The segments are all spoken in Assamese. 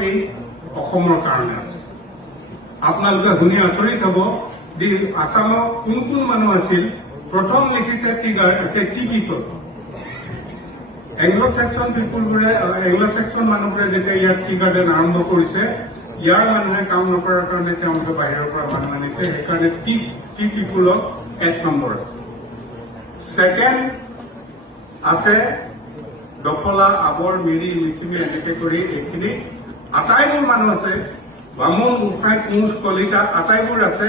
পেজ অসমৰ কাৰণে আছে। আপোনালোকে শুনি আচৰিত হ'ব যে আসামৰ কোন কোন মানুহ আছিল। প্ৰথম লিখিছে টি পিপল। এংলো সেকশন পিপলবোৰে এংলো সেকশন মানুহবোৰে যেতিয়া ইয়াত টি গাৰ্ডেন আৰম্ভ কৰিছে, ইয়াৰ মানুহে কাম নকৰাৰ কাৰণে তেওঁলোকে বাহিৰৰ পৰা মানুহ আনিছে। সেইকাৰণে টি পিপলক 1 নম্বৰ আছে। ছেকেণ্ড আছে দফলা, আবৰ, মিৰি, মিচিমি, এনেকে কৰি এইখিনি আটাইবোৰ মানুহ আছে। বামুণ, গোসাঁই, কোঁচ, কলিতা আটাইবোৰ আছে।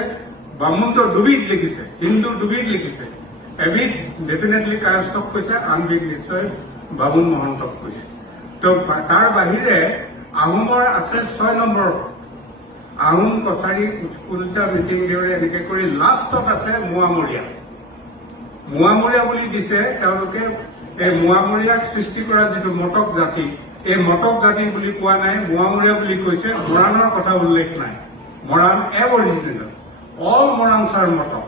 বামুণটো দুবিধ লিখিছে, হিন্দু দুবিধ লিখিছে। এবিধ ডেফিনেটলি কায়স্থক কৈছে, আনবিধ নিশ্চয় বামুণ মহন্তক কৈছে। তো তাৰ বাহিৰে আহোমৰ আছে 6 নম্বৰ। আহোম, কছাৰী, কলিতা, মিচিং, দেউৰী এনেকে কৰি লাষ্টত আছে মোৱামৰীয়া। মোৱামৰীয়া বুলি দিছে তেওঁলোকে। এই মোৱামৰীয়াক সৃষ্টি কৰা যিটো মটক জাতি, এই মটক জাতি বুলি কোৱা নাই, মোৱামৰীয়া বুলি কৈছে। মৰাণৰ কথা উল্লেখ নাই। Moran aboriginal. All Morans are Motok.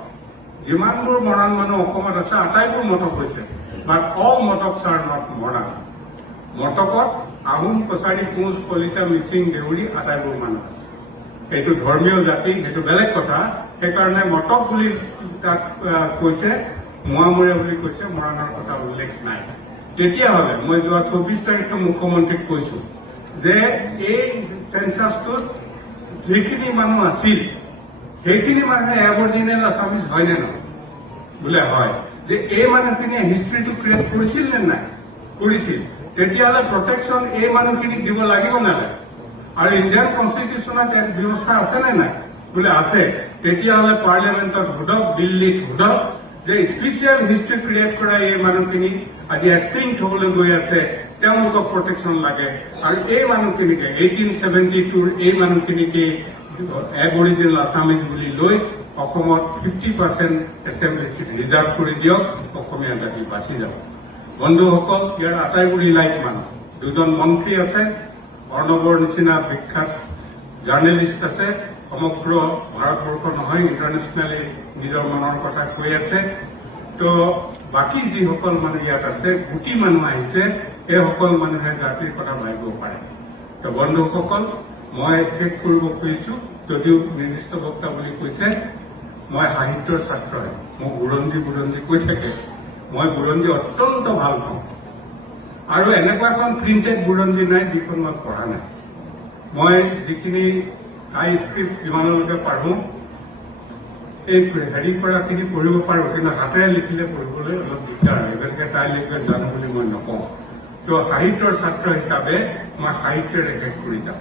যিমানবোৰ মৰাণ মানুহ অসমত আছে আটাইবোৰ মটক হৈছে, but all Motoks are not Moran. মটকত আহোম, কছাৰী, কোঁচ, কলিতা, মিচিং, দেউৰী আটাইবোৰ মানুহ আছে। সেইটো ধৰ্মীয় জাতি, সেইটো বেলেগ কথা। সেইকাৰণে মটক বুলি তাক কৈছে, মোৱামৰীয়া বুলি কৈছে। মৰাণৰ কথা উল্লেখ নাই। তেতিয়াহ'লে মই যোৱা 24 তাৰিখে মুখ্যমন্ত্ৰীক কৈছো যে এই চেঞ্চাছটোত যিখিনি মানুহ আছিল সেইখিনি মানুহে এবৰিজিনেল আছামিজ হয় নে নহয়? বোলে হয়। যে এই মানুহখিনিয়ে হিষ্ট্ৰীটো ক্ৰিয়েট কৰিছিল নে নাই? কৰিছিল। তেতিয়াহ'লে প্ৰটেকশ্যন এই মানুহখিনিক দিব লাগিব নালাগে? আৰু ইণ্ডিয়ান কনষ্টিটিউশ্যনত এক ব্যৱস্থা আছে নে নাই? বোলে আছে। তেতিয়াহ'লে পাৰ্লিয়ামেণ্টত সোধক, দিল্লীত সোধক যে স্পেচিয়েল হিষ্ট্ৰী ক্ৰিয়েট কৰা এই মানুহখিনি আজি এক্সটিংক্ট হবলৈ গৈ আছে, তেওঁলোকক প্ৰটেকশ্যন লাগে। আৰু এই মানুহখিনিকে 1872 এই মানুহখিনিকে এবৰিজিনেল আছামিজ বুলি লৈ অসমত 50% এছেম্বলি চিট ৰিজাৰ্ভ কৰি দিয়ক, অসমীয়া জাতি বাচি যাব। বন্ধুসকল, ইয়াৰ আটাইবোৰ ইলাইট মানুহ। 2জন মন্ত্ৰী আছে, অৰ্ণৱৰ নিচিনা বিখ্যাত জাৰ্নেলিষ্ট আছে। সমগ্ৰ ভাৰতবৰ্ষ নহয়, ইণ্টাৰনেশ্যনেলি নিজৰ মনৰ কথা কৈ আছে। তো বাকী যিসকল মানুহ ইয়াত আছে, কোটি মানুহ আহিছে, এইসকল মানুহে জাতিৰ কথা ভাবিব পাৰে। তো বন্ধুসকল, মই শেষ কৰিব খুজিছো, যদিও নিৰ্দিষ্ট বক্তা বুলি কৈছে, মই সাহিত্যৰ ছাত্ৰ। মোক বুৰঞ্জী কৈ থাকে। মই বুৰঞ্জী অত্যন্ত ভাল পাওঁ। আৰু এনেকুৱা এখন প্ৰিণ্টেড বুৰঞ্জী নাই যিখন মই পঢ়া নাই। মই যিখিনি হাই স্ক্ৰিপ্ট যিমানলৈকে পাৰো, এই হেৰি কৰাখিনি পঢ়িব পাৰো, কিন্তু হাতেৰে লিখিলে পঢ়িবলৈ অলপ দিগদাৰ। এইবিলাকে তাই লিখে জানো বুলি মই নকওঁ। তো সাহিত্যৰ ছাত্ৰ হিচাপে মই সাহিত্যৰে শেষ কৰি যাম।